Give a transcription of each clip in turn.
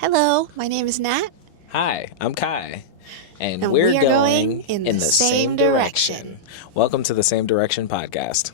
Hello, my name is Nat. Hi, I'm Kai, and we we're are going in the same direction. Welcome to the Same Direction podcast.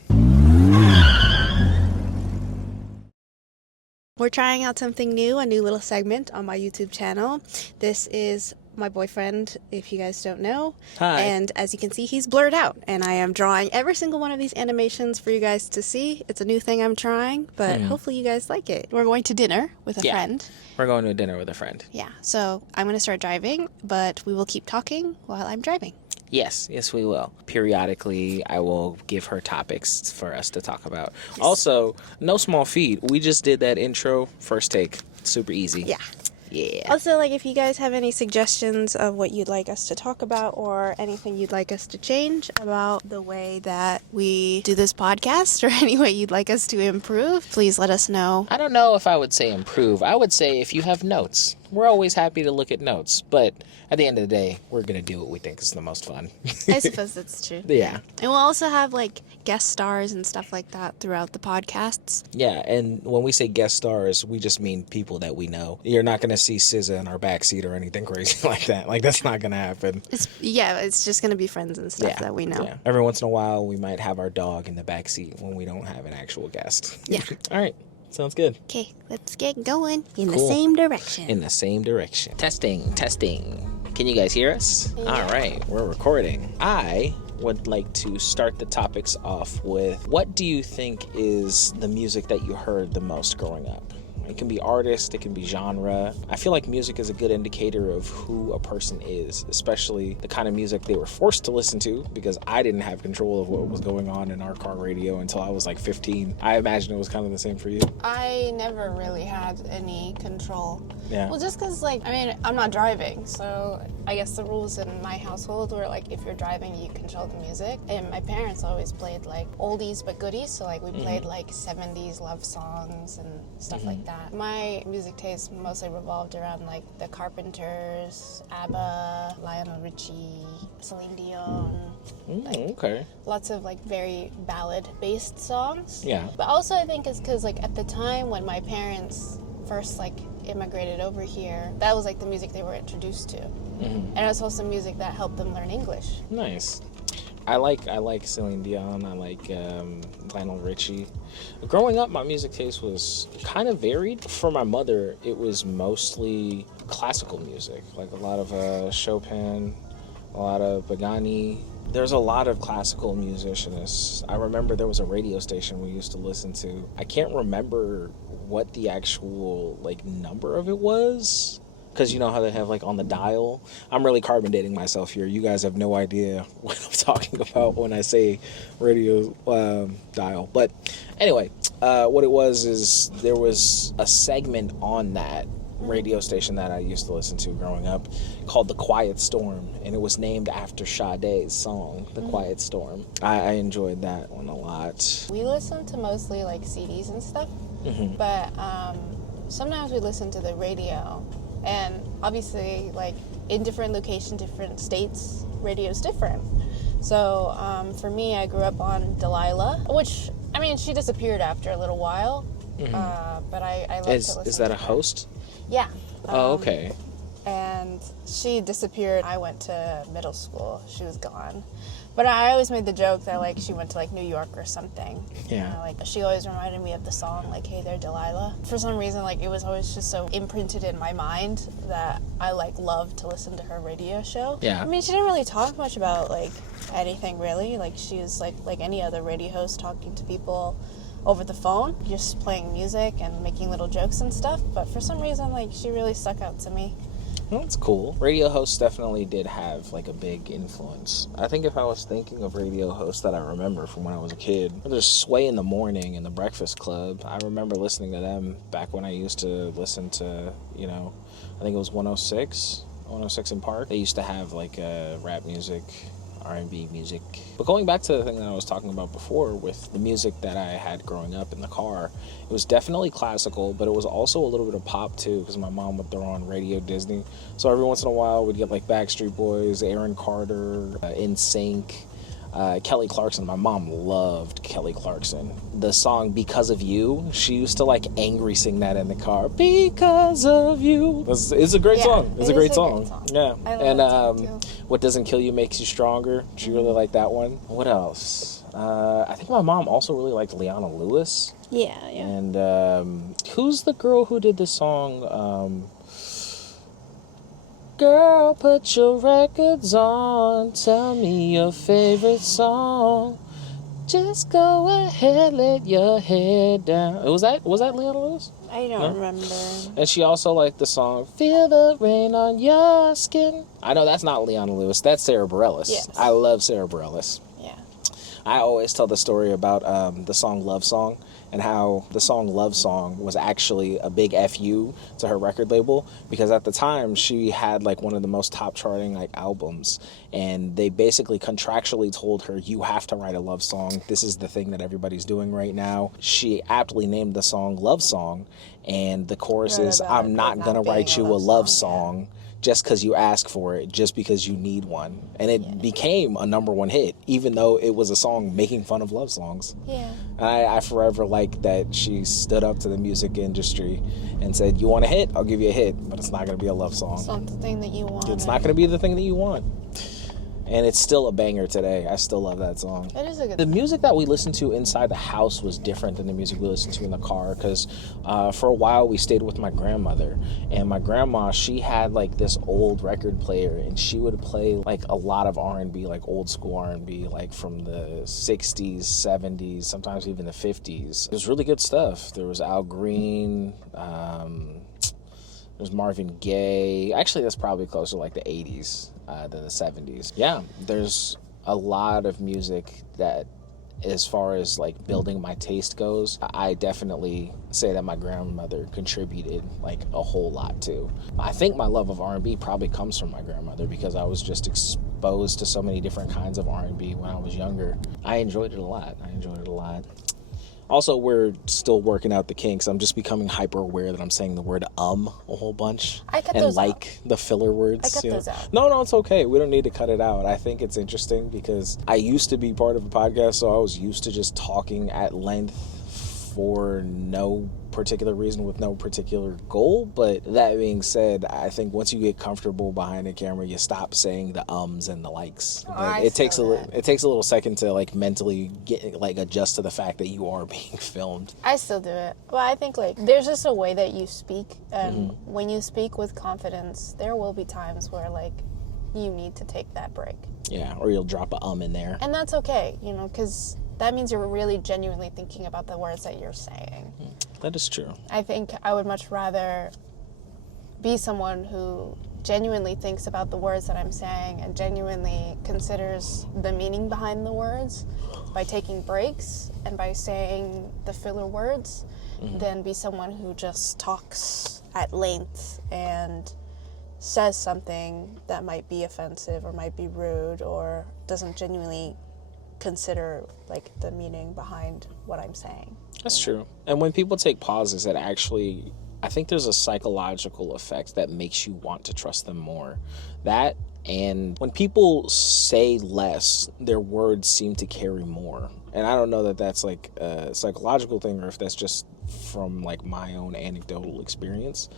We're trying out something new, a new little segment on my YouTube channel. This is my boyfriend, if you guys don't know. Hi. And as you can see, he's blurred out. And I am drawing every single one of these animations for you guys to see. It's a new thing I'm trying, but hopefully you guys like it. We're going to dinner with a friend. We're going to dinner with a friend. Yeah, so I'm going to start driving, but we will keep talking while I'm driving. Yes, we will. Periodically, I will give her topics for us to talk about. Yes. Also, no small feat. We just did that intro, first take. Super easy. Yeah. Yeah. Also, if you guys have any suggestions of what you'd like us to talk about or anything you'd like us to change about the way that we do this podcast or any way you'd like us to improve, please let us know. I don't know if I would say improve. I would say if you have notes. We're always happy to look at notes, but at the end of the day, we're going to do what we think is the most fun. I suppose that's true. Yeah. And we'll also have guest stars and stuff like that throughout the podcasts. Yeah, and when we say guest stars, we just mean people that we know. You're not going to see SZA in our backseat or anything crazy like that. That's not going to happen. It's just going to be friends and stuff that we know. Yeah. Every once in a while, we might have our dog in the backseat when we don't have an actual guest. Yeah. All right. Sounds good. Okay, let's get going in the same direction. In the same direction. Testing. Can you guys hear us? Yeah. All right, we're recording. I would like to start the topics off with, what do you think is the music that you heard the most growing up? It can be artist, it can be genre. I feel like music is a good indicator of who a person is, especially the kind of music they were forced to listen to, because I didn't have control of what was going on in our car radio until I was 15. I imagine it was kind of the same for you. I never really had any control. Yeah. Well, just because, I'm not driving, so I guess the rules in my household were, if you're driving, you control the music. And my parents always played, oldies but goodies, so, we played, 70s love songs and stuff like that. My music taste mostly revolved around, the Carpenters, ABBA, Lionel Richie, Celine Dion. Okay. Lots of, very ballad-based songs. Yeah. But also I think it's because, at the time when my parents first, immigrated over here, that was, the music they were introduced to. And it was also music that helped them learn English. Nice. I like Celine Dion. I like Lionel Richie. Growing up, my music taste was kind of varied. For my mother, it was mostly classical music, a lot of Chopin, a lot of Pagani. There's a lot of classical musicians. I remember there was a radio station we used to listen to. I can't remember what the actual number of it was, because you know how they have on the dial. I'm really carbon dating myself here. You guys have no idea what I'm talking about when I say radio dial. But anyway, what it was is there was a segment on that radio station that I used to listen to growing up called The Quiet Storm, and it was named after Sade's song, The Quiet Storm. I enjoyed that one a lot. We listened to mostly CDs and stuff, but sometimes we listened to the radio. And obviously, in different locations, different states, radio's different. So, for me, I grew up on Delilah, which, she disappeared after a little while. But I love to listen Is that to a her. host? Yeah. Oh, okay. And she disappeared. I went to middle school. She was gone. But I always made the joke that, she went to, New York or something. Yeah. She always reminded me of the song, Hey There, Delilah. For some reason, it was always just so imprinted in my mind that I, loved to listen to her radio show. Yeah. She didn't really talk much about, anything, really. She was, like any other radio host, talking to people over the phone, just playing music and making little jokes and stuff. But for some reason, she really stuck out to me. Well, that's cool. Radio hosts definitely did have a big influence. I think if I was thinking of radio hosts that I remember from when I was a kid, there's Sway in the Morning and The Breakfast Club. I remember listening to them back when I used to listen to, I think it was 106 in Park. They used to have rap music, R&B music. But going back to the thing that I was talking about before with the music that I had growing up in the car, it was definitely classical, but it was also a little bit of pop too, because my mom would throw on Radio Disney. So every once in a while we'd get Backstreet Boys, Aaron Carter, NSYNC, Kelly Clarkson. My mom loved Kelly Clarkson. The song Because of You, she used to like angry sing that in the car. Because of You. It's a great song. It's a great song. Yeah. And What Doesn't Kill You Makes You Stronger. She really liked that one. What else? I think my mom also really liked Leona Lewis. Yeah. And who's the girl who did the song? Girl, put your records on. Tell me your favorite song. Just go ahead, let your head down. Was that Leona Lewis? I don't remember. And she also liked the song Feel the Rain on Your Skin. I know that's not Leona Lewis. That's Sarah Bareilles. Yes. I love Sarah Bareilles. Yeah. I always tell the story about the song Love Song, and how the song Love Song was actually a big FU to her record label, because at the time she had like one of the most top charting like albums, and they basically contractually told her, you have to write a love song. This is the thing that everybody's doing right now. She aptly named the song Love Song, and the chorus is, I'm not gonna write you a love song just because you ask for it, just because you need one. And it became a #1 hit, even though it was a song making fun of love songs. Yeah. I forever like that she stood up to the music industry and said, you want a hit? I'll give you a hit, but it's not going to be a love song. It's not the thing that you want. It's not going to be the thing that you want. And it's still a banger today. I still love that song. It is a good The music that we listened to inside the house was different than the music we listened to in the car, because for a while we stayed with my grandmother, and my grandma, she had like this old record player, and she would play like a lot of R&B, like old school R&B, like from the 60s, 70s, sometimes even the 50s. It was really good stuff. There was Al Green, there's Marvin Gaye. Actually, that's probably closer to like the 80s than the 70s. Yeah, there's a lot of music that, as far as like building my taste goes, I definitely say that my grandmother contributed like a whole lot to. I think my love of R&B probably comes from my grandmother, because I was just exposed to so many different kinds of R&B when I was younger. I enjoyed it a lot. Also, we're still working out the kinks. I'm just becoming hyper aware that I'm saying the word a whole bunch. I cut and those like out. The filler words. I cut those out. No, it's okay. We don't need to cut it out. I think it's interesting because I used to be part of a podcast, so I was used to just talking at length for no particular reason with no particular goal. But that being said, I think once you get comfortable behind the camera, you stop saying the ums and the likes. It takes a little second to like mentally get like adjust to the fact that you are being filmed. I still do it. Well, I think like there's just a way that you speak, and when you speak with confidence, there will be times where like you need to take that break. Yeah, or you'll drop a in there. And that's okay, because that means you're really genuinely thinking about the words that you're saying. That is true. I think I would much rather be someone who genuinely thinks about the words that I'm saying and genuinely considers the meaning behind the words by taking breaks and by saying the filler words, than be someone who just talks at length and says something that might be offensive or might be rude or doesn't genuinely consider like the meaning behind what I'm saying. That's true. And when people take pauses, it actually, I think there's a psychological effect that makes you want to trust them more. That, and when people say less, their words seem to carry more. And I don't know that that's like a psychological thing or if that's just from like my own anecdotal experience.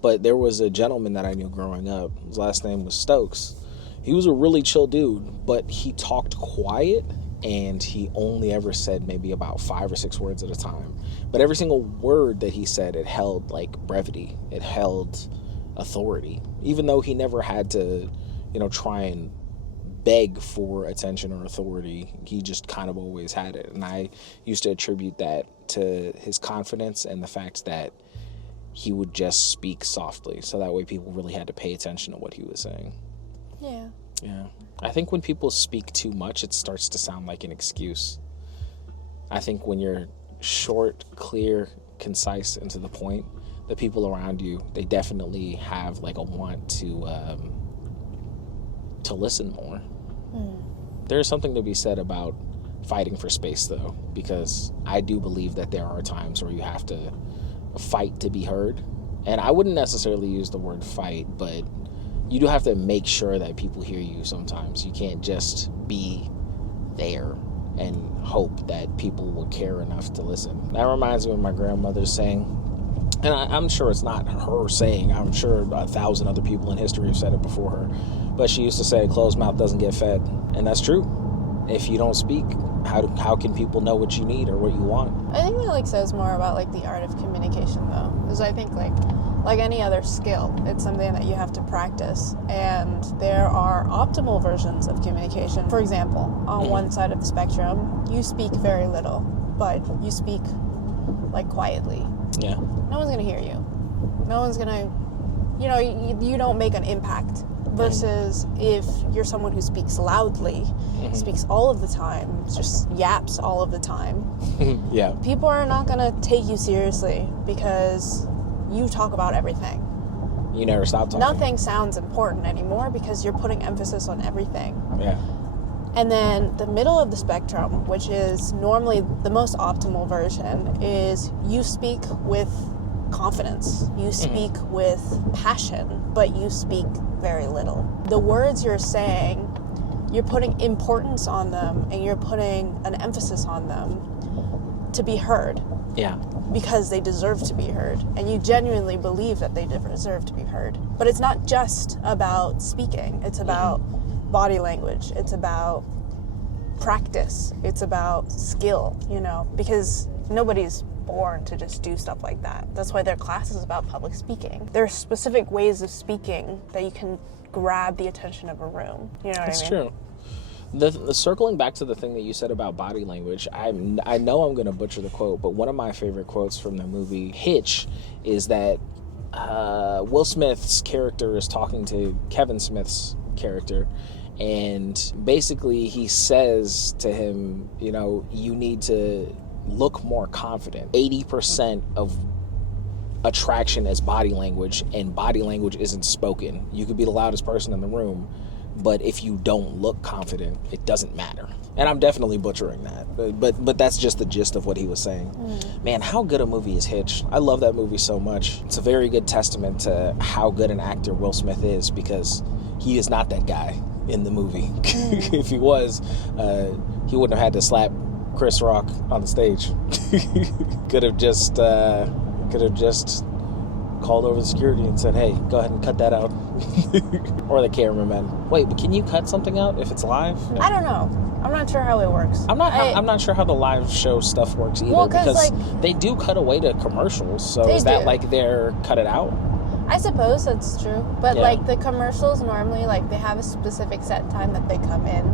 But there was a gentleman that I knew growing up. His last name was Stokes. He was a really chill dude, but he talked quiet, and he only ever said maybe about 5 or 6 words at a time. But every single word that he said, it held like brevity. It held authority. Even though he never had to, try and beg for attention or authority, he just kind of always had it. And I used to attribute that to his confidence and the fact that he would just speak softly. So that way people really had to pay attention to what he was saying. Yeah. I think when people speak too much, it starts to sound like an excuse. I think when you're short, clear, concise, and to the point, the people around you, they definitely have like a want to listen more. There's something to be said about fighting for space, though, because I do believe that there are times where you have to fight to be heard. And I wouldn't necessarily use the word fight, but you do have to make sure that people hear you sometimes. You can't just be there and hope that people will care enough to listen. That reminds me of my grandmother's saying, and I'm sure it's not her saying, I'm sure 1,000 other people in history have said it before her, but she used to say, closed mouth doesn't get fed. And that's true. If you don't speak, how can people know what you need or what you want? I think that like says more about like the art of communication though, because I think like any other skill, it's something that you have to practice, and there are optimal versions of communication. For example, on one side of the spectrum, you speak very little, but you speak like quietly. Yeah. No one's gonna hear you. No one's gonna, you don't make an impact. Versus if you're someone who speaks loudly, speaks all of the time, just yaps all of the time. Yeah. People are not gonna take you seriously because you talk about everything. You never stop talking. Nothing sounds important anymore because you're putting emphasis on everything. Yeah. And then the middle of the spectrum, which is normally the most optimal version, is you speak with confidence. You speak with passion, but you speak very little. The words you're saying, you're putting importance on them and you're putting an emphasis on them to be heard. Yeah. Because they deserve to be heard. And you genuinely believe that they deserve to be heard. But it's not just about speaking. It's about body language. It's about practice. It's about skill, because nobody's born to just do stuff like that. That's why there are classes about public speaking. There are specific ways of speaking that you can grab the attention of a room. You know what I mean? That's true. The circling back to the thing that you said about body language, I know I'm going to butcher the quote, but one of my favorite quotes from the movie Hitch is that Will Smith's character is talking to Kevin Smith's character, and basically he says to him, you need to look more confident. 80% of attraction is body language, and body language isn't spoken. You could be the loudest person in the room, but if you don't look confident, it doesn't matter. And I'm definitely butchering that, but that's just the gist of what he was saying. Man, how good a movie is Hitch. I love that movie so much. It's a very good testament to how good an actor Will Smith is, because he is not that guy in the movie. If he was, he wouldn't have had to slap Chris Rock on the stage. could have just called over the security and said, hey, go ahead and cut that out. Or the cameraman. Wait, but can you cut something out if it's live? I don't know. I'm not sure how it works. I'm not sure how the live show stuff works either, because they do cut away to commercials. So is that like they're cut it out? I suppose that's true. But the commercials normally they have a specific set time that they come in,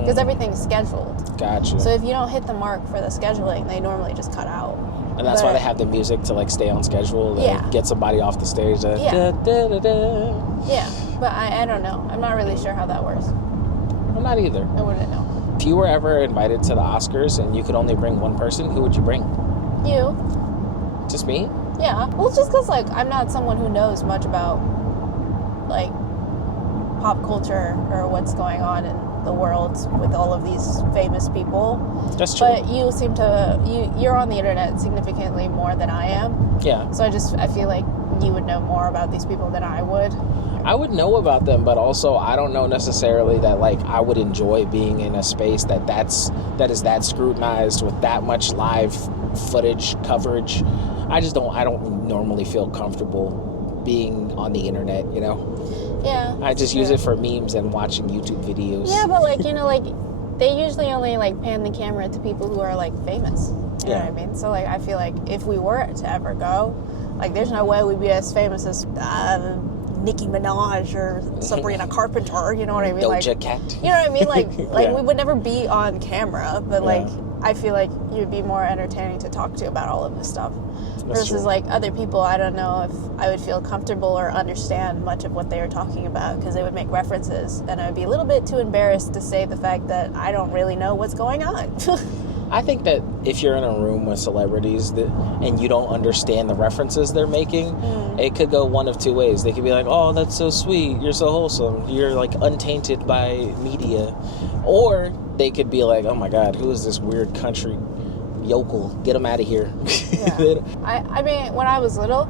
because everything's scheduled. Gotcha. So if you don't hit the mark for the scheduling, they normally just cut out. And that's why they have the music to stay on schedule to get somebody off the stage. Yeah, but I don't know. I'm not really sure how that works. I'm not either. I wouldn't know. If you were ever invited to the Oscars and you could only bring one person, who would you bring? You. Just me? Yeah. Well, just because I'm not someone who knows much about pop culture or what's going on in the world with all of these famous people. That's true. But you seem to you're on the internet significantly more than I am. Yeah. So I feel like you would know more about these people than I would. I would know about them, but also I don't know necessarily that I would enjoy being in a space that is that scrutinized with that much live footage coverage. I don't normally feel comfortable being on the internet, Yeah. I just use it for memes and watching YouTube videos. Yeah, but they usually only pan the camera to people who are famous. You know what I mean? So I feel like if we were to ever go, there's no way we'd be as famous as Nicki Minaj or Sabrina Carpenter. You know what I mean? Doja Cat. You know what I mean? We would never be on camera, but I feel like you'd be more entertaining to talk to about all of this stuff. That's versus true. Other people, I don't know if I would feel comfortable or understand much of what they were talking about, because they would make references and I would be a little bit too embarrassed to say the fact that I don't really know what's going on. I think that if you're in a room with celebrities and you don't understand the references they're making, it could go one of two ways. They could be like, oh, that's so sweet, you're so wholesome, you're untainted by media. Or they could be like, oh my God, who is this weird country yokel? Get him out of here. Yeah. I mean, when I was little,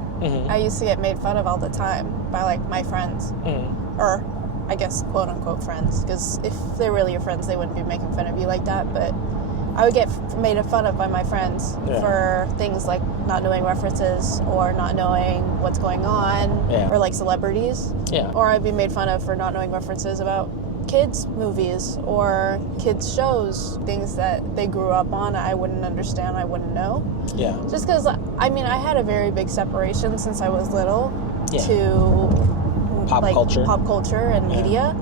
I used to get made fun of all the time by my friends. Or I guess, quote-unquote friends, because if they're really your friends, they wouldn't be making fun of you like that, but I would get made fun of by my friends for things like not knowing references or not knowing what's going on, or like celebrities. Yeah. Or I'd be made fun of for not knowing references about kids' movies or kids' shows, things that they grew up on I wouldn't understand, I wouldn't know. Yeah. Just because, I mean, I had a very big separation since I was little to pop culture and media.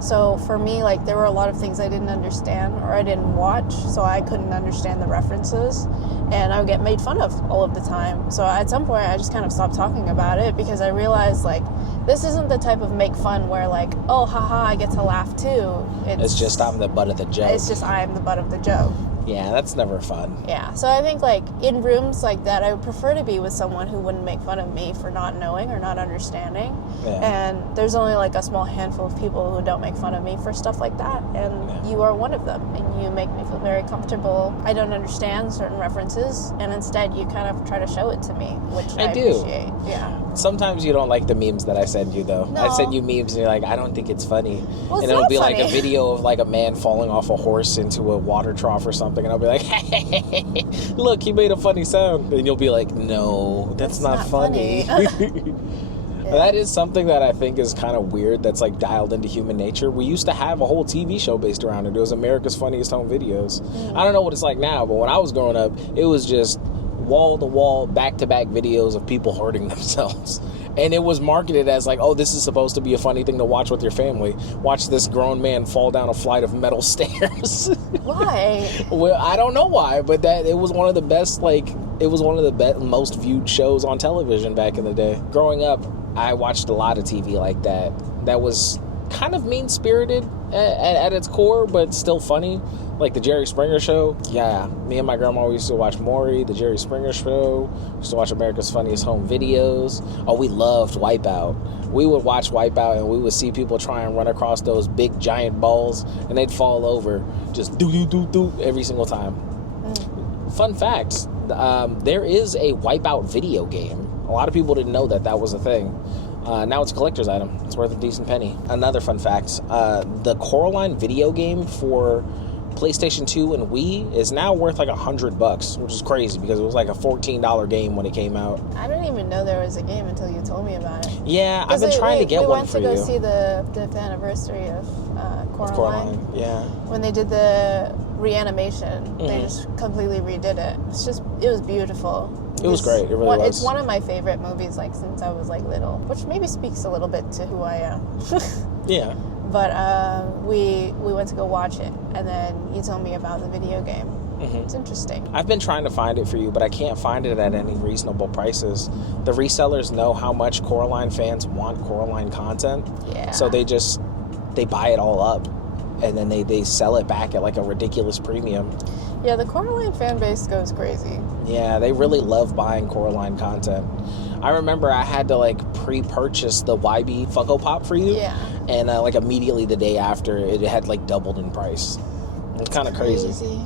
So for me, like, there were a lot of things I didn't understand or I didn't watch, so I couldn't understand the references, and I would get made fun of all of the time. So at some point, I just kind of stopped talking about it because I realized, like, this isn't the type of make fun where, like, oh, haha, I get to laugh too. It's just I'm the butt of the joke. It's just I'm the butt of the joke. Yeah, that's never fun. Yeah, so I think, like, in rooms like that, I would prefer to be with someone who wouldn't make fun of me for not knowing or not understanding. Yeah. And there's only, like, a small handful of people who don't make fun of me for stuff like that. And you are one of them. And you make me feel very comfortable. I don't understand certain references. And instead, you kind of try to show it to me, which I appreciate. Yeah. Sometimes you don't like the memes that I send you, though. No. I send you memes and you're like, I don't think it's funny. Well, it's and it'll not be funny. like a video of like a man falling off a horse into a water trough or something. And I'll be like, hey, look, he made a funny sound. And you'll be like, no, that's not funny. That is something that I think is kind of weird that's like dialed into human nature. We used to have a whole TV show based around it. It was America's Funniest Home Videos. I don't know what it's like now, but when I was growing up, it was just wall-to-wall, back-to-back videos of people hurting themselves. And it was marketed as like, oh, this is supposed to be a funny thing to watch with your family. Watch this grown man fall down a flight of metal stairs. Why? Well, I don't know why, but that it was one of the best, like, it was one of the most viewed shows on television back in the day. Growing up, I watched a lot of TV like that. That was kind of mean-spirited at its core, but still funny. Like the Jerry Springer Show. Yeah, me and my grandma used to watch Maury, the Jerry Springer Show. We used to watch America's Funniest Home Videos. Oh, we loved Wipeout. We would watch Wipeout and we would see people try and run across those big giant balls and they'd fall over just do every single time. Fun fact, there is a Wipeout video game. A lot of people didn't know that was a thing. Now it's a collector's item. It's worth a decent penny. Another fun fact, the Coraline video game for PlayStation 2 and Wii is now worth like $100, which is crazy because it was like a $14 game when it came out. I didn't even know there was a game until you told me about it. Yeah, I've been trying to get one for you. We went to go see the 5th anniversary of Coraline. Yeah. When they did the reanimation, they just completely redid it. It was beautiful. It was great. It really was. It's one of my favorite movies, like, since I was like little, which maybe speaks a little bit to who I am. Yeah. But we went to go watch it, and then you told me about the video game. It's interesting. I've been trying to find it for you, but I can't find it at any reasonable prices. The resellers know how much Coraline fans want Coraline content. Yeah. So they buy it all up, and then they sell it back at like a ridiculous premium. Yeah, the Coraline fan base goes crazy. Yeah, they really love buying Coraline content. I remember I had to like pre-purchase the YB Funko Pop for you. Yeah. And like immediately the day after, it had like doubled in price. It's kind of crazy.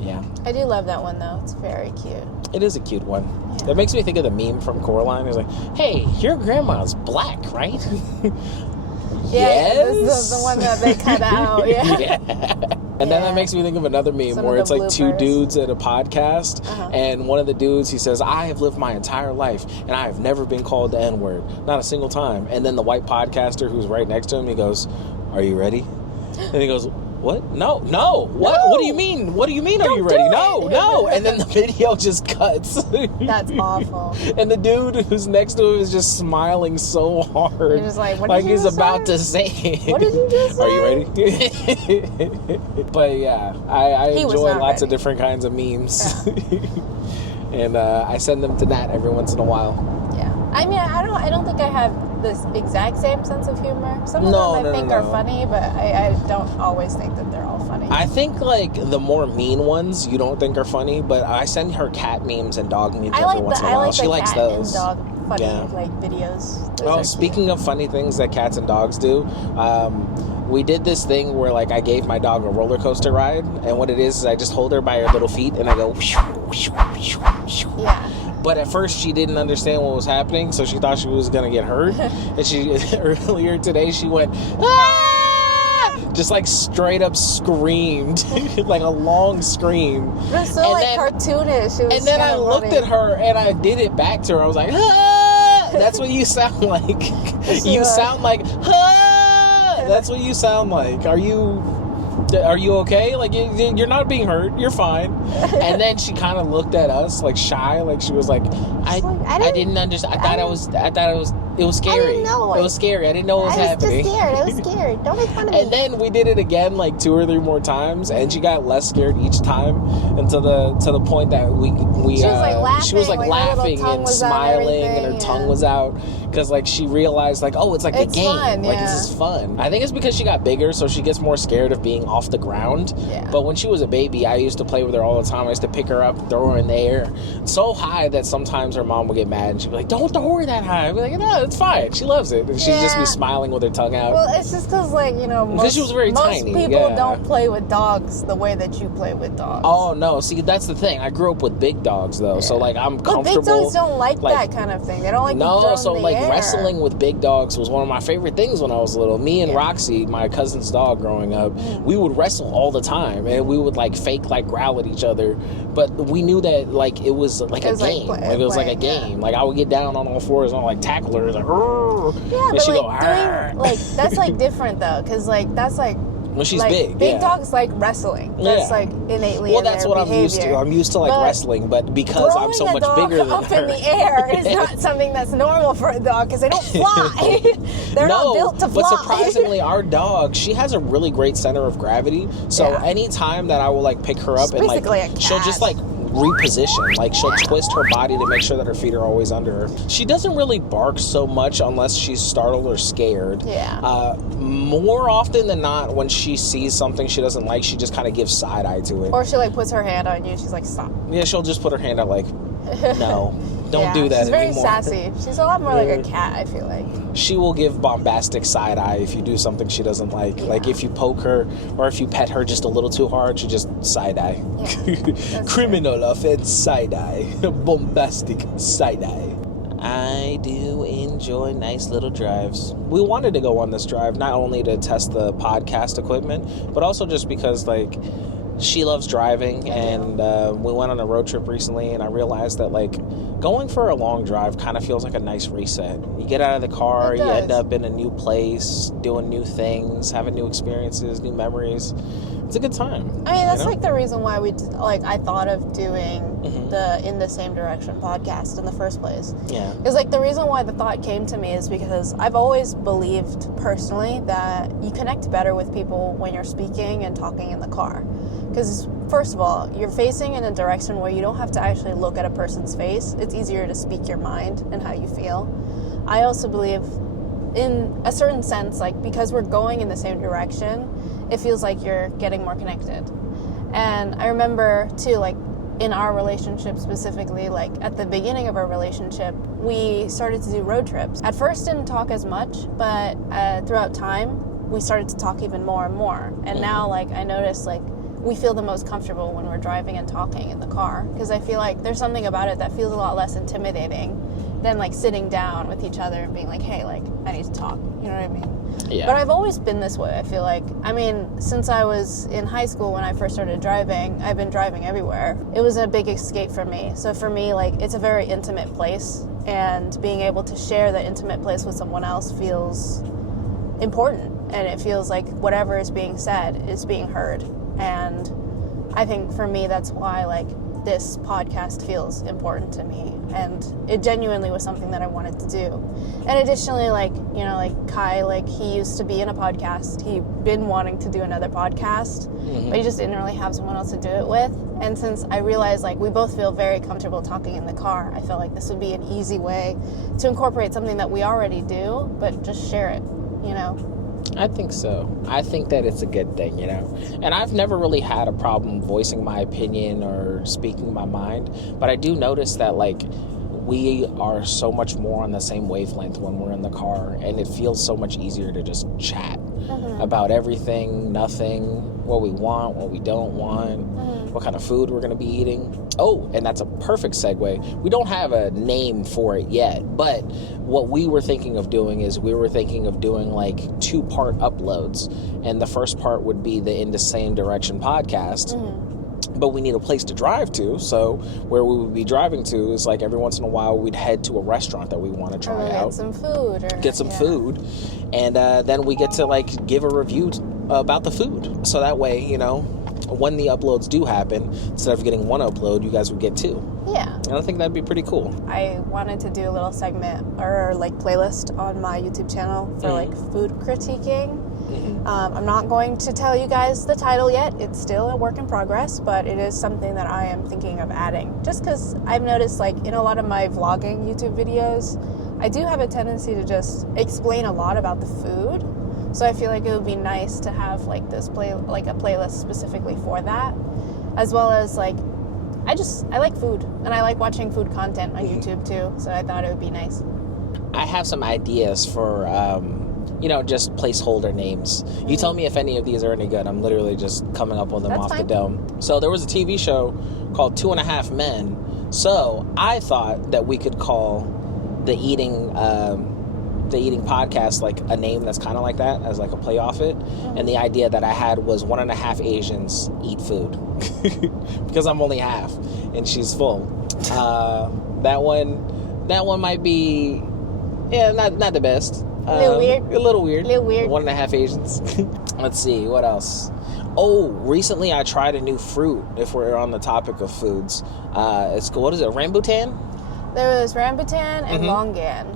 Yeah. I do love that one though. It's very cute. It is a cute one. Yeah. It makes me think of the meme from Coraline. It's like, hey, your grandma's black, right? Yes. This is the one that they cut out. Yeah. Yeah. And then that makes me think of another meme where it's like two dudes at a podcast, and one of the dudes, he says, I have lived my entire life, and I have never been called the N-word, not a single time. And then the white podcaster who's right next to him, he goes, are you ready? And he goes, what? No. What do you mean? What do you mean, are you ready? No. And then the video just cuts. That's awful. And the dude who's next to him is just smiling so hard. You're just like, what did you he's just about say? to say it. What did you just say? Are you ready? But yeah, I enjoy lots of different kinds of memes. Yeah. And I send them to Nat every once in a while. Yeah. I mean, I don't think I have this exact same sense of humor. Some of them I think are funny, but I don't always think that they're all funny. I think like the more mean ones you don't think are funny, but I send her cat memes and dog memes every once in a while. She likes those. I like the cat and dog funny like videos. Those speaking of funny things that cats and dogs do, we did this thing where like I gave my dog a roller coaster ride, and what it is I just hold her by her little feet and I go. Yeah. But at first she didn't understand what was happening, so she thought she was gonna get hurt. And she earlier today she went, ah! Just like straight up screamed, like a long scream. It was so cartoonish. It was and then I looked at her and I did it back to her. I was like, ah! That's what you sound like. You sound like, ah! That's what you sound like. Are you okay? Like, you're not being hurt. You're fine. And then she kind of looked at us like shy, like she was like, I didn't understand. I thought it was scary. I didn't know. It was scary. I didn't know what was happening. I was scared. Don't make fun of me. And then we did it again like 2 or 3 more times, and she got less scared each time, and to the point that she was like laughing and smiling, and her tongue was out, because like she realized like, oh, it's like a game. Fun, like this is fun. I think it's because she got bigger, so she gets more scared of being off the ground. Yeah. But when she was a baby, I used to play with her all the time. I used to pick her up, throw her in the air so high that sometimes her mom would get mad, and she'd be like, don't throw her that high. I'd be like, no, it's fine. She loves it. And she'd just be smiling with her tongue out. Well, it's just because, like, you know, most people don't play with dogs the way that you play with dogs. Oh, no. See, that's the thing. I grew up with big dogs, though. Yeah. So, like, I'm comfortable. But big dogs don't like that kind of thing. They don't like wrestling with big dogs was one of my favorite things when I was little. Me and Roxy, my cousin's dog growing up, we would wrestle all the time. And we would, like, fake, like, growl at each other. But we knew that, like, it was like a game. It was like a game. Yeah. Like, I would get down on all fours and, like, tackle her. Like, yeah, but, like, that's, like, different, though. Because, like, that's, like, when she's like, big. Big dogs like wrestling. That's like innately in their what behavior. I'm used to. I'm used to like wrestling, but because I'm so much bigger than her. Throwing a dog up in the air is not something that's normal for a dog because they don't fly. They're not built to fly. But surprisingly, our dog, she has a really great center of gravity. So anytime that I will like pick her up and like she'll just like reposition, like she'll twist her body to make sure that her feet are always under her. She doesn't really bark so much unless she's startled or scared. More often than not, when she sees something she doesn't like, she just kind of gives side eye to it, or she like puts her hand on you. She's like, stop. Yeah, she'll just put her hand out like, no, don't do that anymore. She's very sassy. She's a lot more like a cat, I feel like. She will give bombastic side eye if you do something she doesn't like. Like if you poke her or if you pet her just a little too hard, she just side eye. Criminal offense side eye. Bombastic side eye. I do enjoy nice little drives. We wanted to go on this drive not only to test the podcast equipment, but also just because like she loves driving, and we went on a road trip recently, and I realized that like going for a long drive kind of feels like a nice reset. You get out of the car, you end up in a new place, doing new things, having new experiences, new memories. It's a good time. I mean, that's like the reason why I thought of doing the In the Same Direction podcast in the first place. Yeah. Because like the reason why the thought came to me is because I've always believed personally that you connect better with people when you're speaking and talking in the car. Because first of all, you're facing in a direction where you don't have to actually look at a person's face. It's easier to speak your mind and how you feel. I also believe in a certain sense, like because we're going in the same direction, it feels like you're getting more connected. And I remember too, like in our relationship specifically, like at the beginning of our relationship, we started to do road trips. At first didn't talk as much, but throughout time, we started to talk even more and more. And now like I notice like we feel the most comfortable when we're driving and talking in the car, because I feel like there's something about it that feels a lot less intimidating than like sitting down with each other and being like, hey, like I need to talk, you know what I mean? Yeah. But I've always been this way, I feel like. I mean, since I was in high school when I first started driving, I've been driving everywhere. It was a big escape for me. So for me, like, it's a very intimate place, and being able to share that intimate place with someone else feels important, and it feels like whatever is being said is being heard. And I think for me, that's why, like, this podcast feels important to me, and it genuinely was something that I wanted to do. And additionally, like, you know, like Kai, like he used to be in a podcast, he'd been wanting to do another podcast, but he just didn't really have someone else to do it with. And since I realized like we both feel very comfortable talking in the car, I felt like this would be an easy way to incorporate something that we already do, but just share it, you know. I think so. I think that it's a good thing, you know. And I've never really had a problem voicing my opinion or speaking my mind, but I do notice that, like, we are so much more on the same wavelength when we're in the car, and it feels so much easier to just chat about everything, nothing, what we want, what we don't want, what kind of food we're going to be eating. Oh, and that's a perfect segue. We don't have a name for it yet, but what we were thinking of doing is we were thinking of doing like 2-part uploads. And the first part would be the In the Same Direction podcast. But we need a place to drive to, so where we would be driving to is like every once in a while we'd head to a restaurant that we want to try out. Get some food. And then we get to like give a review about the food. So that way, you know, when the uploads do happen, instead of getting one upload, you guys would get 2. Yeah. And I think that'd be pretty cool. I wanted to do a little segment or like playlist on my YouTube channel for like food critiquing. I'm not going to tell you guys the title yet. It's still a work in progress, but it is something that I am thinking of adding. Just because I've noticed, like, in a lot of my vlogging YouTube videos, I do have a tendency to just explain a lot about the food. So I feel like it would be nice to have like a playlist specifically for that, as well as like I like food and I like watching food content on YouTube too. So I thought it would be nice. I have some ideas for just placeholder names. You tell me if any of these are any good. I'm literally just coming up with them off the dome. So there was a TV show called 2.5 Men. So I thought that we could call the eating podcast like a name that's kind of like that, as like a play off it. And the idea that I had was 1.5 Asians eat food because I'm only half and she's full. That one might be not the best. A little weird. 1.5 Asians. Let's see, what else? Oh, recently I tried a new fruit, if we're on the topic of foods. What is it, rambutan? There was rambutan and longan.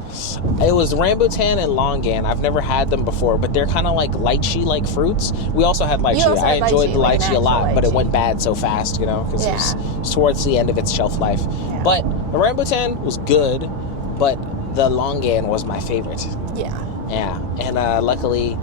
It was rambutan and longan. I've never had them before, but they're kind of like lychee-like fruits. We also had lychee. I enjoyed the lychee a lot, but it went bad so fast, you know, because it was towards the end of its shelf life. Yeah. But the rambutan was good, but the longan was my favorite. Yeah, and luckily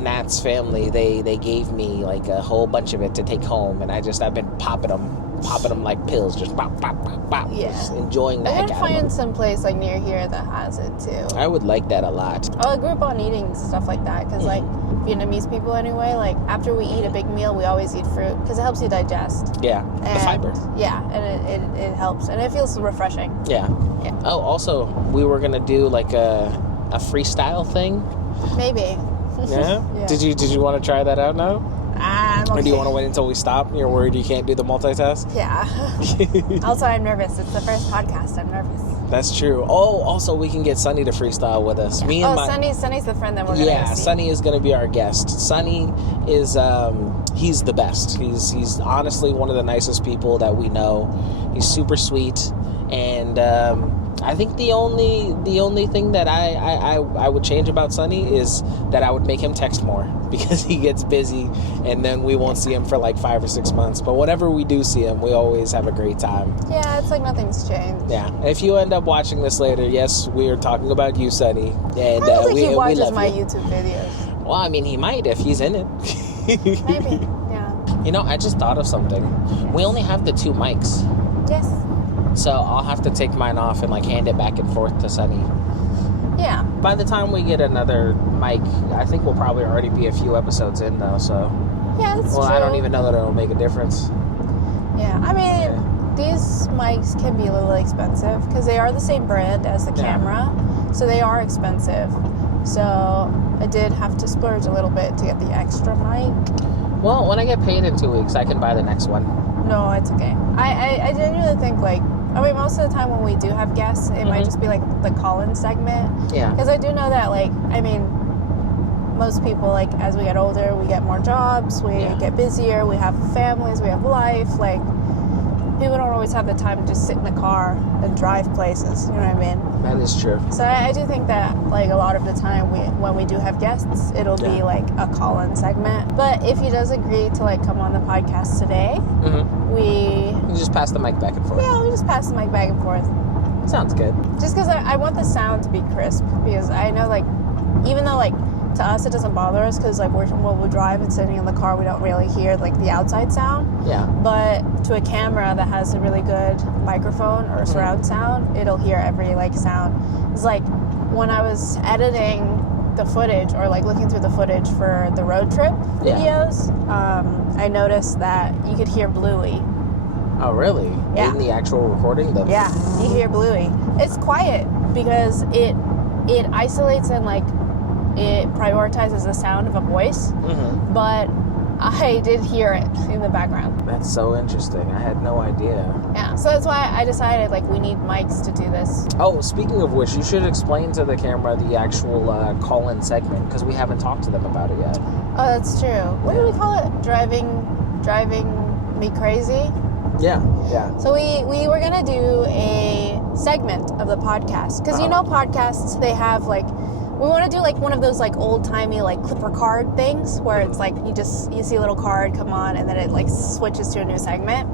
Nat's family, they gave me like a whole bunch of it to take home, and I've been popping them like pills, just pop, pop, pop, pop. Yeah. Just enjoying the heck out of them. I gotta find some place like near here that has it too. I would like that a lot. I grew up on eating stuff like that, because like Vietnamese people anyway, like after we eat a big meal, we always eat fruit, because it helps you digest. Yeah, the fiber. Yeah, and it helps, and it feels refreshing. Yeah. Oh, also, we were gonna do like a freestyle thing. Maybe. Yeah? Did you want to try that out now? Okay. Or do you want to wait until we stop? You're worried you can't do the multitask? Yeah. Also, I'm nervous. It's the first podcast. I'm nervous. That's true. Oh, also, we can get Sonny to freestyle with us. Yeah. Sonny's the friend that we're going to see. Yeah, Sonny is going to be our guest. Sonny is, he's the best. He's honestly one of the nicest people that we know. He's super sweet. And, I think the only thing that I would change about Sonny is that I would make him text more, because he gets busy and then we won't see him for like 5 or 6 months. But whenever we do see him, we always have a great time. Yeah, it's like nothing's changed. Yeah. If you end up watching this later, yes, we are talking about you, Sonny. And I don't think he watches we love my you. YouTube videos. Well, I mean, he might if he's in it. Maybe, yeah. You know, I just thought of something. We only have the 2 mics. Yes. So I'll have to take mine off and like hand it back and forth to Sonny. Yeah. By the time we get another mic, I think we'll probably already be a few episodes in though, so. Yeah, that's true. Well, I don't even know that it'll make a difference. Yeah, I mean, these mics can be a little expensive because they are the same brand as the camera, so they are expensive. So I did have to splurge a little bit to get the extra mic. Well, when I get paid in 2 weeks, I can buy the next one. No, it's okay. I genuinely think like, I mean, most of the time when we do have guests, it might just be like the call-in segment. Yeah. Because I do know that, like, I mean, most people, like, as we get older, we get more jobs, we get busier, we have families, we have life. Like, people don't always have the time to just sit in the car and drive places. You know what I mean? That is true. So I do think that, like, a lot of the time when we do have guests, it'll be like a call-in segment. But if he does agree to like come on the podcast today, you just pass the mic back and forth. Yeah, we just pass the mic back and forth. Sounds good. Just because I want the sound to be crisp, because I know, like, even though, like, to us it doesn't bother us, because, like, when we drive and sitting in the car, we don't really hear, like, the outside sound. Yeah. But to a camera that has a really good microphone or surround sound, it'll hear every, like, sound. It's like when I was editing the footage or like looking through the footage for the road trip videos, I noticed that you could hear Bluey. Oh, really? Yeah. In the actual recording? Yeah, you hear Bluey. It's quiet because it isolates and like it prioritizes the sound of a voice, but I did hear it in the background. That's so interesting. I had no idea. Yeah, so that's why I decided like we need mics to do this. Oh, speaking of which, you should explain to the camera the actual call-in segment, because we haven't talked to them about it yet. Oh, that's true. What do we call it? Driving me crazy? Yeah. So we were gonna do a segment of the podcast because you know podcasts, they have like, we want to do like one of those like old timey like clipper card things where it's like you see a little card come on and then it like switches to a new segment.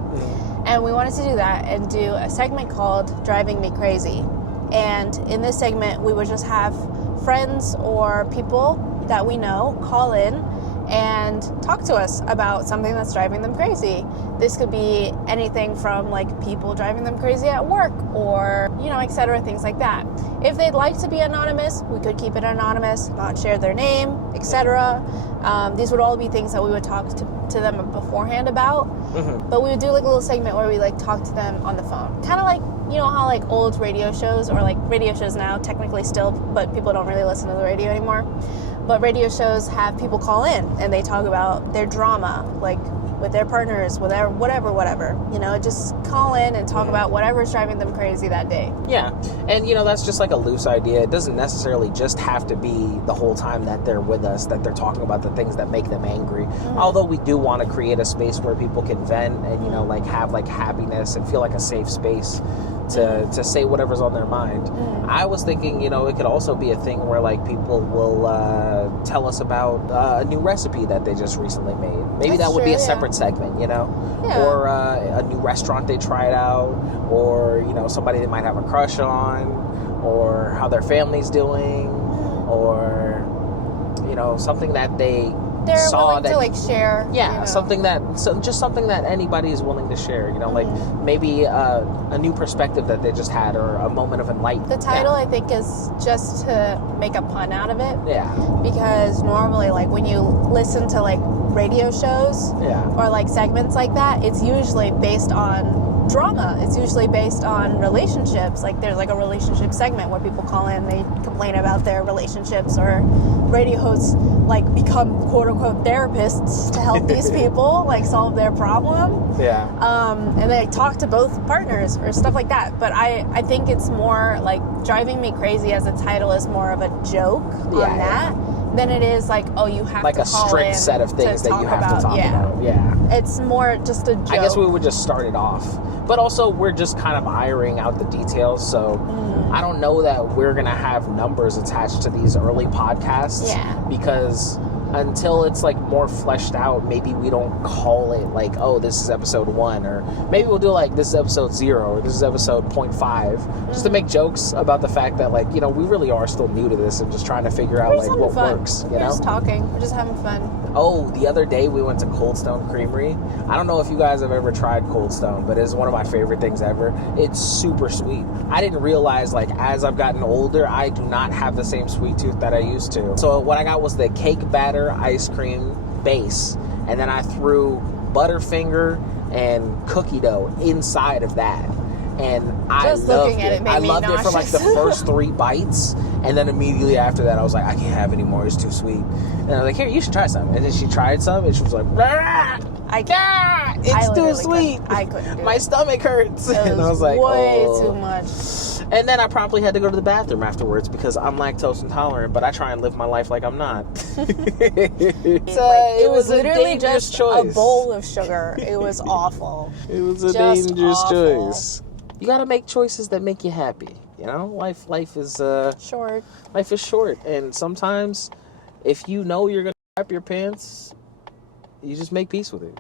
And we wanted to do that and do a segment called Driving Me Crazy. And in this segment we would just have friends or people that we know call in and talk to us about something that's driving them crazy. This could be anything from like people driving them crazy at work or, you know, etc., things like that. If they'd like to be anonymous, we could keep it anonymous, not share their name, etc. These would all be things that we would talk to them beforehand about. But we would do like a little segment where we like talk to them on the phone. Kind of like, you know how like old radio shows, or like radio shows now technically still, but people don't really listen to the radio anymore. But radio shows have people call in and they talk about their drama, like with their partners, whatever. You know, just call in and talk about whatever's driving them crazy that day. Yeah, and you know, that's just like a loose idea. It doesn't necessarily just have to be the whole time that they're with us, that they're talking about the things that make them angry. Although we do want to create a space where people can vent and, you know, like have like happiness and feel like a safe space to say whatever's on their mind. I was thinking, you know, it could also be a thing where like people will tell us about a new recipe that they just recently made. Maybe that would be a separate segment, you know, or a new restaurant they tried out, or, you know, somebody they might have a crush on, or how their family's doing, or, you know, something that they're saw willing that to like share. Yeah, you know. just something that anybody is willing to share. You know, like maybe a new perspective that they just had, or a moment of enlightenment. The title, I think, is just to make a pun out of it. Yeah. Because normally, like when you listen to like radio shows or like segments like that, it's usually based on drama. It's usually based on relationships. Like there's like a relationship segment where people call in, they complain about their relationships, or radio hosts like become quote unquote therapists to help these people like solve their problem. Yeah. And they talk to both partners or stuff like that. But I think it's more like Driving Me Crazy as a title is more of a joke on that than it is like, oh, you have like to a call strict in set of things that you have to talk about. Yeah. It's more just a joke. I guess we would just start it off. But also, we're just kind of ironing out the details, so I don't know that we're going to have numbers attached to these early podcasts. Yeah. Because until it's like more fleshed out, maybe we don't call it like, oh, this is episode 1, or maybe we'll do like, this is episode 0, or this is episode 0.5, just to make jokes about the fact that, like, you know, we really are still new to this and just trying to figure out like what works. We're just talking. We're just having fun. Oh, the other day we went to Cold Stone Creamery. I don't know if you guys have ever tried Cold Stone, but it's one of my favorite things ever. It's super sweet. I didn't realize, like, as I've gotten older, I do not have the same sweet tooth that I used to. So what I got was the cake batter ice cream base, and then I threw Butterfinger and cookie dough inside of that. And I loved it. I loved it for like the first 3 bites, and then immediately after that I was like, I can't have any more, it's too sweet. And I was like, here, you should try some. And then she tried some and she was like, it's too sweet. I couldn't do My stomach hurts. And I was like, way too much. And then I promptly had to go to the bathroom afterwards because I'm lactose intolerant, but I try and live my life like I'm not. It was literally just a bowl of sugar. It was awful. It was a dangerous choice. You gotta make choices that make you happy. You know, life is short. Life is short, and sometimes, if you know you're gonna crap your pants, you just make peace with it.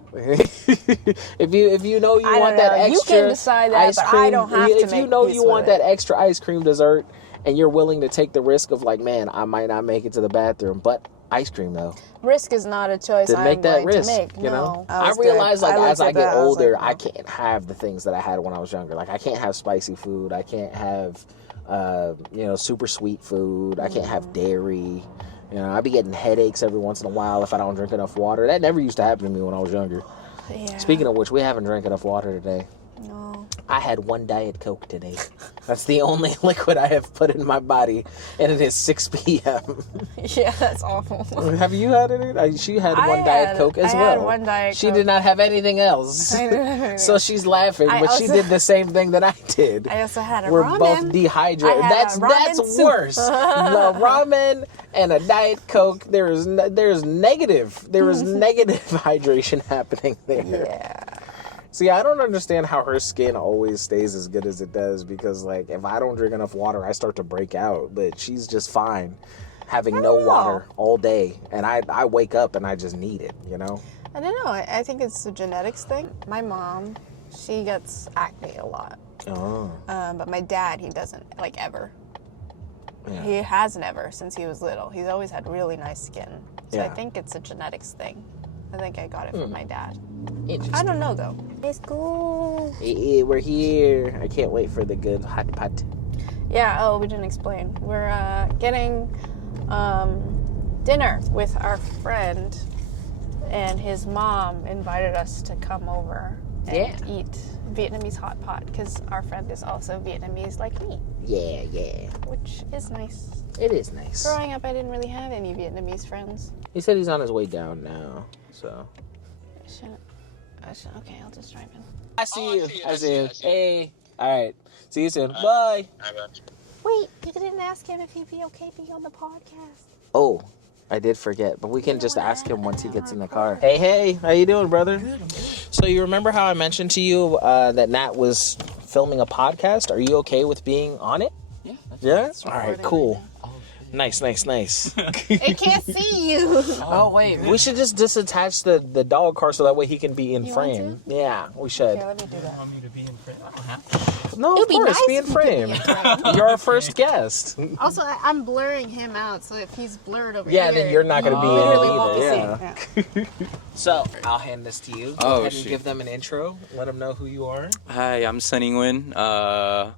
if you know you want that extra, you can decide that, but I don't have to. If you know you want that extra ice cream dessert, and you're willing to take the risk of like, man, I might not make it to the bathroom, but ice cream though. Risk is not a choice to make that risk, you know. I realize like as I get older, I can't have the things that I had when I was younger. Like I can't have spicy food. I can't have, super sweet food. I can't have dairy. You know, I be getting headaches every once in a while if I don't drink enough water. That never used to happen to me when I was younger. Yeah. Speaking of which, we haven't drank enough water today. No. I had 1 Diet Coke today. That's the only liquid I have put in my body, and it is 6 p.m. Yeah, that's awful. Have you had any? She had one Diet Coke as well. I had 1 Diet Coke. She did not have anything else. I know. So she's laughing, but she did the same thing that I did. I also had a We're ramen. both dehydrated. That's soup. worse. The ramen and a Diet Coke. There's negative. There is negative hydration happening there. Yeah. See, I don't understand how her skin always stays as good as it does, because, like, if I don't drink enough water, I start to break out. But she's just fine having no water all day. And I wake up and I just need it, you know? I don't know. I think it's a genetics thing. My mom, she gets acne a lot. Oh. But my dad, he doesn't, like, ever. Yeah. He hasn't ever since he was little. He's always had really nice skin. So Yeah. I think it's a genetics thing. I think I got it from my dad. Interesting. I don't know, though. It's cool. Hey, we're here. I can't wait for the good hot pot. Yeah, we didn't explain. We're getting dinner with our friend, and his mom invited us to come over and eat Vietnamese hot pot, because our friend is also Vietnamese like me. Yeah. Which is nice. It is nice. Growing up, I didn't really have any Vietnamese friends. He said he's on his way down now, so. Okay, I'll just drive in. I see you. Hey. All right. See you soon. Bye. Wait, you didn't ask him if he'd be okay to be on the podcast. Oh, I did forget, but we can just ask him once he gets in the car. Hey, how you doing, brother? Good. So you remember how I mentioned to you that Nat was filming a podcast? Are you okay with being on it? Yeah. Yeah? All right, cool. Nice. It can't see you. Oh, wait. We should just disattach the dog car so that way he can be in frame. Yeah, we should. Okay, let me do that. Want me to be in frame? I don't have to. No, of course, nice be in if you could frame. be in frame. You're our first guest. Also, I'm blurring him out, so if he's blurred over Yeah, here, then you're not going to be you really in won't be it either. seen. Yeah. So, I'll hand this to you. Go Oh, ahead and shoot. give them an intro. Let them know who you are. Hi, I'm Sonny Nguyen.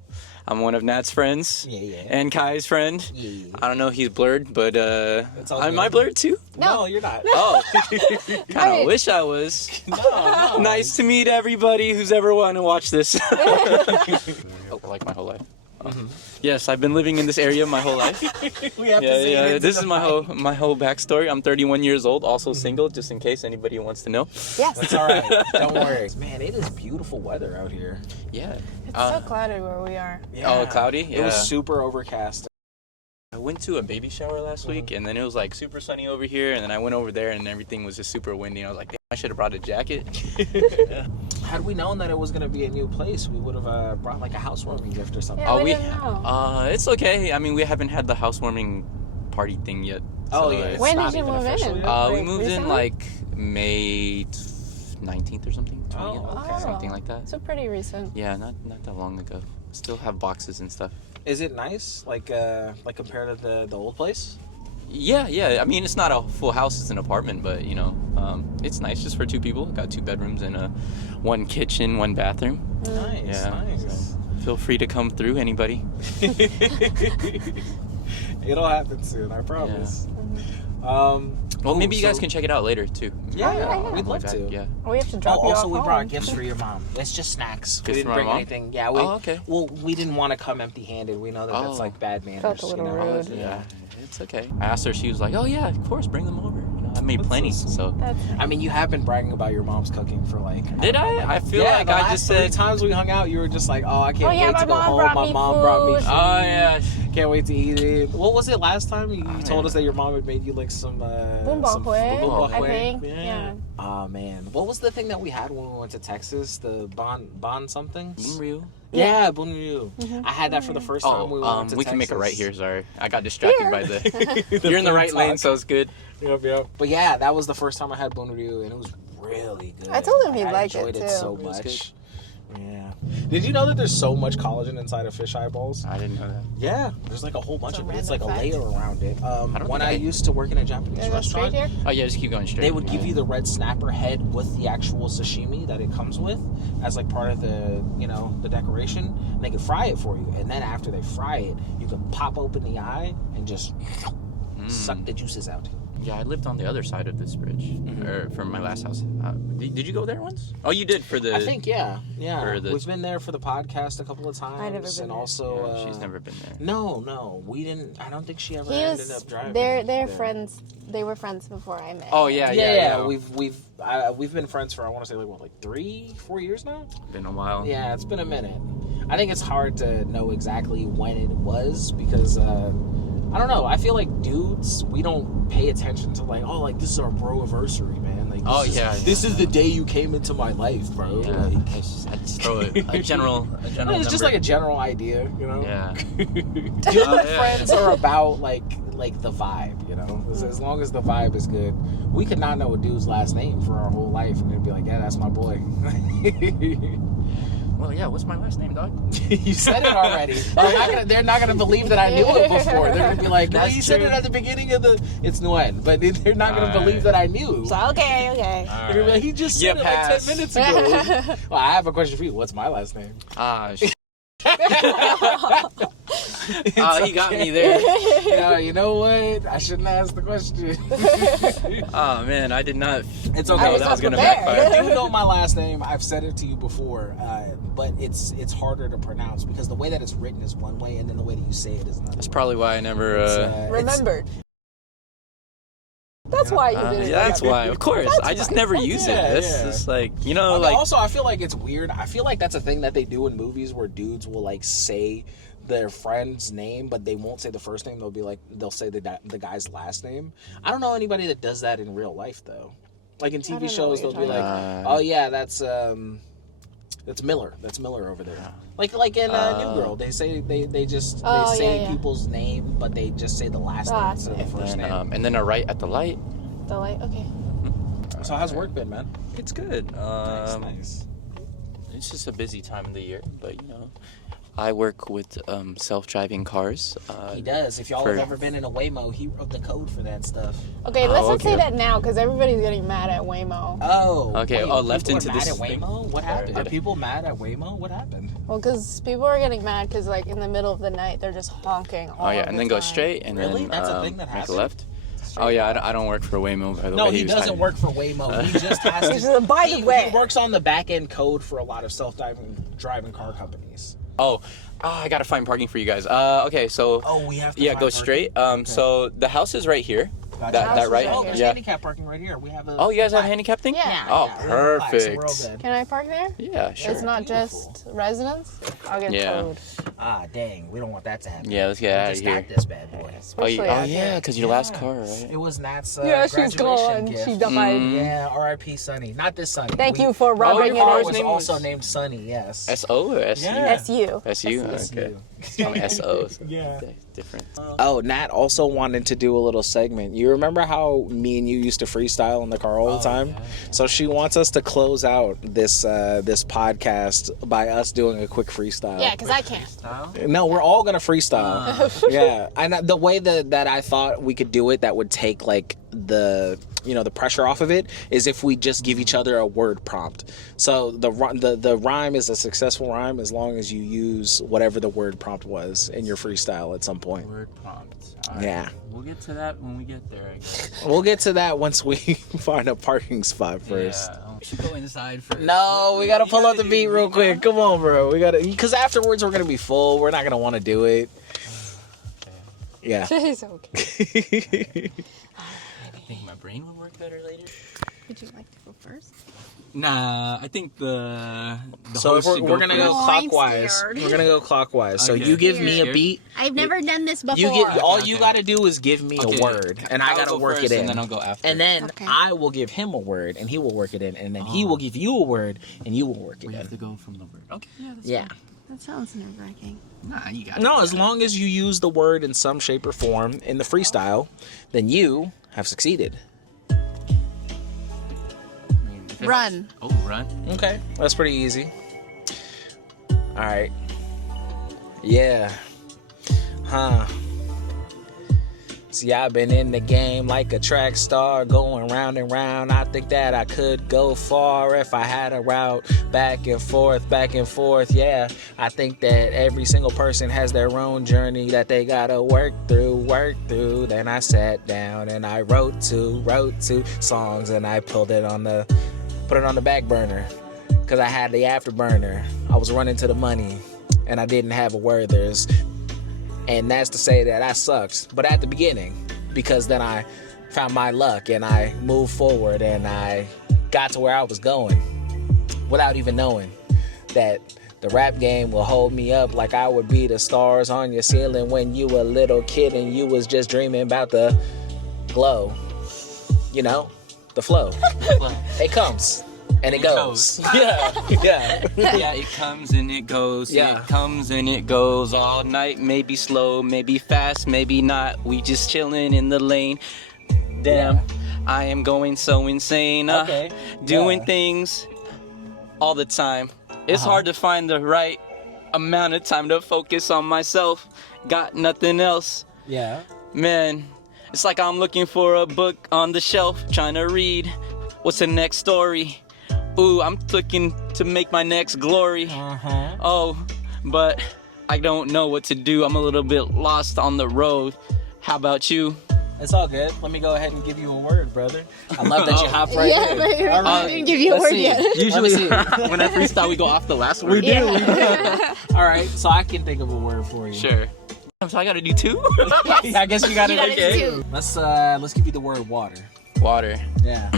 I'm one of Nat's friends. Yeah. And Kai's friend. Yeah. I don't know, he's blurred, but all am good. I blurred too? No, you're not. Oh, kind of wish I was. No. Nice to meet everybody who's ever want to watch this. Like my whole life. Yes, I've been living in this area my whole life. We have to say it. This is my whole backstory. I'm 31 years old, also single, just in case anybody wants to know. Yes. It's all right. Don't worry. Man, it is beautiful weather out here. Yeah. It's so cloudy where we are. Oh, cloudy? It was Yeah. super overcast. I went to a baby shower last week, and then it was like super sunny over here, and then I went over there, and everything was just super windy. And I was like, damn, I should have brought a jacket. Had we known that it was going to be a new place, we would have brought like a housewarming gift or something. Yeah, we didn't know. It's okay. I mean, we haven't had the housewarming party thing yet. Oh, so yeah. it's- When not did you even move official in? yet? we moved in Recently? like May 19th or something. 20th, Oh, okay. something like that. So pretty recent. Yeah, not that long ago. Still have boxes and stuff. Is it nice? Like compared to the old place? Yeah. I mean, it's not a full house; it's an apartment, but you know, it's nice just for two people. Got 2 bedrooms and one kitchen, 1 bathroom. Nice, Yeah. nice. So feel free to come through, anybody. It'll happen soon, I promise. Well, maybe you guys can check it out later too. Yeah, we'd love to. Yeah. We have to drop you Also, off we home. brought gifts for your mom. It's just snacks. We Gifts didn't for my bring mom? anything. Yeah. Okay. Well, we didn't want to come empty-handed. We know that that's Oh. like bad manners. Felt a little you know? rude. Yeah, it's okay. I asked her. She was like, "Oh yeah, of course, bring them over." You know, I made plenty. So That's I mean, you have been bragging about your mom's cooking for like. did don't know, I? I feel yeah, like the I last just 3 said. times we hung out, you were just like, "Oh, I can't Oh, yeah, wait my to go mom home. brought My me mom brought me food." food. Oh yeah. Can't wait to eat it." What was it last time? You Oh, told man. us that your mom had made you like some. Boom ball hui, ball I hui. think. Yeah. Oh man, what was the thing that we had when we went to Texas? The bon something? Real. Yeah, Bun Ryu. I had that for the first time we went to we Texas. can make it right here. Sorry, I got distracted by the. You're in the right food lane, talk. so it's good. Yep. But yeah, that was the first time I had Bun Ryu, and it was really good. I told him he'd I like it, enjoyed it too. so It was much. Yeah. Did you know that there's so much collagen inside of fish eyeballs? I didn't know that. Yeah, there's like a whole bunch It's a of it. It's like a random layer around it. don't When think I I- used to work in a Japanese Did I go straight restaurant, here? Oh yeah, just keep going straight. they would give you the red snapper head with the actual sashimi that it comes with as like part of the, you know, the decoration. And they could fry it for you. And then after they fry it, you can pop open the eye and just suck the juices out. Yeah, I lived on the other side of this bridge, or from my last house. Did you go there once? Oh, you did for the. I think yeah. The, We've been there for the podcast a couple of times. I've never been and there. also she's never been there. No, we didn't. I don't think she ever He ended was. up driving. They're there. friends. They were friends before I met. Oh him. yeah. We've been friends for I want to say like 3-4 years now. Been a while. Yeah, it's been a minute. I think it's hard to know exactly when it was because I don't know. I feel like dudes, we don't pay attention to like, oh, like this is our bro anniversary, man. Like, this is the day you came into my life, bro. Yeah, Like, I just throw a general. it's number. just like a general idea, you know. Yeah. Good friends are about like the vibe, you know. As long as the vibe is good, we could not know a dude's last name for our whole life, and they'd be like, yeah, that's my boy. Well, yeah. What's my last name, dog? You said it already. They're not gonna believe that I knew it before. They're gonna be like, well, you said it at the beginning of the. It's Nguyen, but they're not gonna believe that I knew. So okay. They're gonna be like, he just said it like 10 minutes ago. Well, I have a question for you. What's my last name? He got me there. Yeah, you know what? I shouldn't ask the question. Oh man, I did not. It's know okay. that was gonna prepared. backfire. You know my last name. I've said it to you before, but it's harder to pronounce because the way that it's written is one way, and then the way that you say it is another. That's way. probably why I never. Remembered. That's why you did it. Yeah, that's why. Of course, I just never use it. It's just like Also, I feel like it's weird. I feel like that's a thing that they do in movies where dudes will like say their friend's name, but they won't say the first name. They'll say the guy's last name. I don't know anybody that does that in real life though. Like in TV shows, they'll be like, "Oh yeah, that's Miller. That's Miller over there." Like in New Girl, they say they say people's name, but they just say the last name instead of the first name. And then a right at the light. The light. Okay. So how's work been, man? It's good. Nice. It's just a busy time of the year, but you know, I work with self-driving cars. He does. If y'all have ever been in a Waymo, he wrote the code for that stuff. Okay, let's not say that now because everybody's getting mad at Waymo. Oh. Okay. Wait, Left into this. Mad at Waymo? What happened? Are Are people mad at Waymo? What happened? Well, because people are getting mad because like in the middle of the night they're just honking. All And then go straight and Really? then That's a thing that make a happens? left. Oh yeah, I don't work for Waymo, by the way. No, he doesn't work for Waymo. He just has to. By the way, he works on the back end code for a lot of driving car companies. I gotta find parking for you guys. Okay, so. We have to. Yeah, go straight. So the house is right here. That right? Oh, there's Yeah. handicap parking right here. We have a. Oh, you guys have a handicap thing? Yeah. Oh, Yeah, we're black, so perfect. we're all good. can I park there? Yeah, sure. It's not Beautiful. just residents. I'll get Yeah. towed. Dang, we don't want that to happen. Yeah, let's get out of Just here. got this bad boy. Especially out here. Yeah, because your last car, right? It was Nat's Yeah, she's graduation gone. gift. She died. Yeah, R.I.P. Sonny. Not this Sonny. Thank you for rubbing Our car it in. was name also was- named Sonny. Yes. S-O or S-U? Yeah. SU. S-U? Okay. I'm S-O. So Yeah. Different. Oh, Nat also wanted to do a little segment. You remember how me and you used to freestyle in the car all the time? Yeah. So she wants us to close out this podcast by us doing a quick freestyle. Yeah, because I can't. No, we're all gonna freestyle. Yeah, and the way that I thought we could do it that would take like the pressure off of it is if we just give each other a word prompt. So the rhyme is a successful rhyme as long as you use whatever the word prompt was in your freestyle at some point. Word prompt. Yeah. We'll get to that when we get there, I guess. We'll get to that once we find a parking spot first. Yeah, we should go inside first. No, we gotta pull up the beat real quick. Come on, bro. Because afterwards we're gonna be full. We're not gonna want to do it. Yeah. It's okay. I think my brain would work better later. Would you like to go first? Nah, I think the So host should we're gonna go first. clockwise. scared. We're gonna go clockwise. So Okay. you give me a Scared? beat. I've never done this before. You get all Okay, you okay. gotta do is give me Okay. a word, and I I'll gotta go work first, it in. and then I'll go after. And then Okay. I will give him a word, and he will work it in, and then he will give you a word, and you will work it we have in. to go from the word. Okay, yeah, that's Yeah. That sounds nerve-wracking. fine. Nah, you got it. No, as long as you use the word in some shape or form in the freestyle, then you have succeeded. Run. Oh, run. Okay, that's pretty easy. All right. Yeah. Huh. See, I've been in the game like a track star, going round and round. I think that I could go far if I had a route back and forth. Yeah, I think that every single person has their own journey that they gotta work through. worked through. Then I sat down and I wrote two songs, and I put it on the back burner because I had the afterburner. I was running to the money and I didn't have a Werther's, and that's to say that I sucked, but at the beginning, because then I found my luck and I moved forward and I got to where I was going without even knowing that the rap game will hold me up like I would be the stars on your ceiling when you were a little kid and you was just dreaming about the glow. You know, the flow. It comes and it goes. Yeah. Yeah, it comes and it goes. Yeah. It comes and it goes all night. Maybe slow, maybe fast, maybe not. We just chilling in the lane. Damn, I am going so insane. Doing things all the time. It's hard to find the right amount of time to focus on myself. Got nothing else. Yeah. Man, it's like I'm looking for a book on the shelf, trying to read. What's the next story? Ooh, I'm looking to make my next glory. Oh, but I don't know what to do. I'm a little bit lost on the road. How about you? It's all good. Let me go ahead and give you a word, brother. I love that you hop right in. But All I right. didn't give you a Let's word see. yet. Usually, when I freestyle, we go off the last word. We do. All right, so I can think of a word for you. Sure. So I gotta do two? I guess you got it. You gotta Okay. do two. Let's give you the word water. Water. Yeah.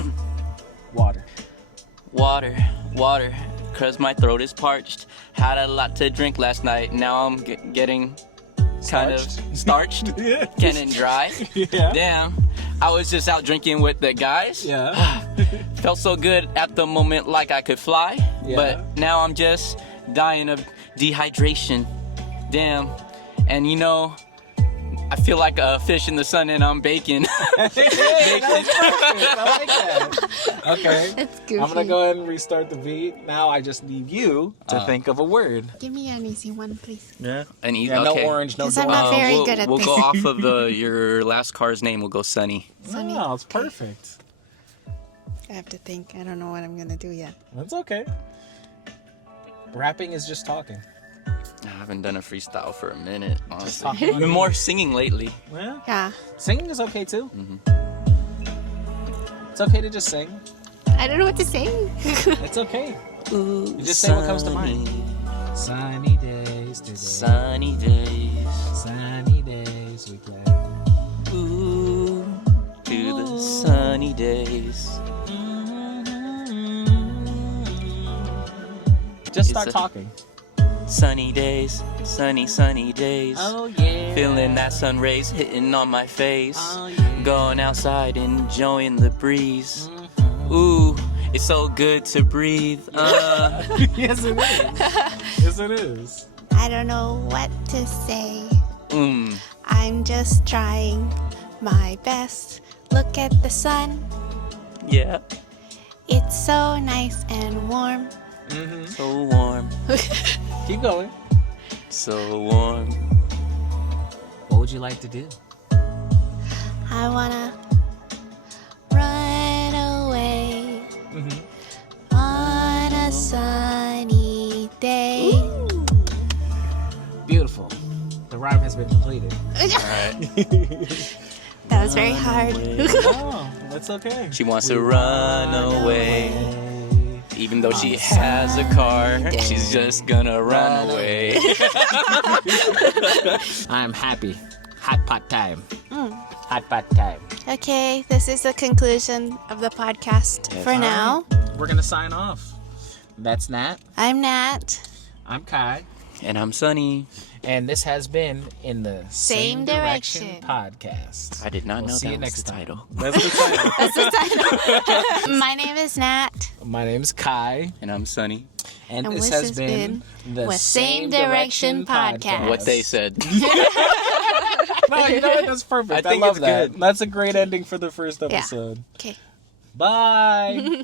Water. Water. Cause my throat is parched. Had a lot to drink last night. Now I'm getting kind of starched. Yeah. Getting dry. Yeah. Damn. I was just out drinking with the guys. Yeah. Felt so good at the moment, like I could fly. Yeah. But now I'm just dying of dehydration. Damn. And you know, I feel like a fish in the sun and I'm baking. That's perfect. I like that. Okay. That's goofy. I'm gonna go ahead and restart the beat. Now I just need you to think of a word. Give me an easy one, please. Yeah. And eat, Yeah. okay. No orange. No. 'Cause I'm gold. not very we'll, good at we'll this. go off of your last car's name. We'll go Sonny. Sonny. No, it's perfect. I have to think. I don't know what I'm gonna do yet. That's okay. Rapping is just talking. I haven't done a freestyle for a minute, honestly. talking I've been more singing lately. Yeah. Yeah. Singing is okay too. It's okay to just sing. I don't know what to say. It's okay. Ooh, You just say what comes to mind. Sunny days today. Sunny days. Sunny days we play. Ooh, to the sunny days. Just It's start a- talking. Sunny days, sunny days. Oh yeah. Feeling that sun rays hitting on my face. Oh yeah. Going outside, enjoying the breeze. Mm-hmm. Ooh, it's so good to breathe. Yes it is. Yes it is. I don't know what to say. Mm. I'm just trying my best. Look at the sun. Yeah, It's so nice and warm. so warm, Keep going. so warm. What would you like to do? I wanna run away on a sunny day. Beautiful. The rhyme has been completed. Alright. That was very hard. Oh, that's okay. She wants to run away. Even though she has a car, she's just gonna run away. I'm happy. Hot pot time. Hot pot time. Okay, this is the conclusion of the podcast for now. We're gonna sign off. That's Nat. I'm Nat. I'm Kai. And I'm Sonny. And this has been in the Same Direction podcast. I did not We'll know see that you was next the time. title. That's the title. That's the title. My name is Nat. My name's Kai. And I'm Sonny. And And this this has been the with Same Direction podcast. What they said. No, you know what? That's perfect. I think love it's that. good. That's a great ending for the first episode. Okay. Bye.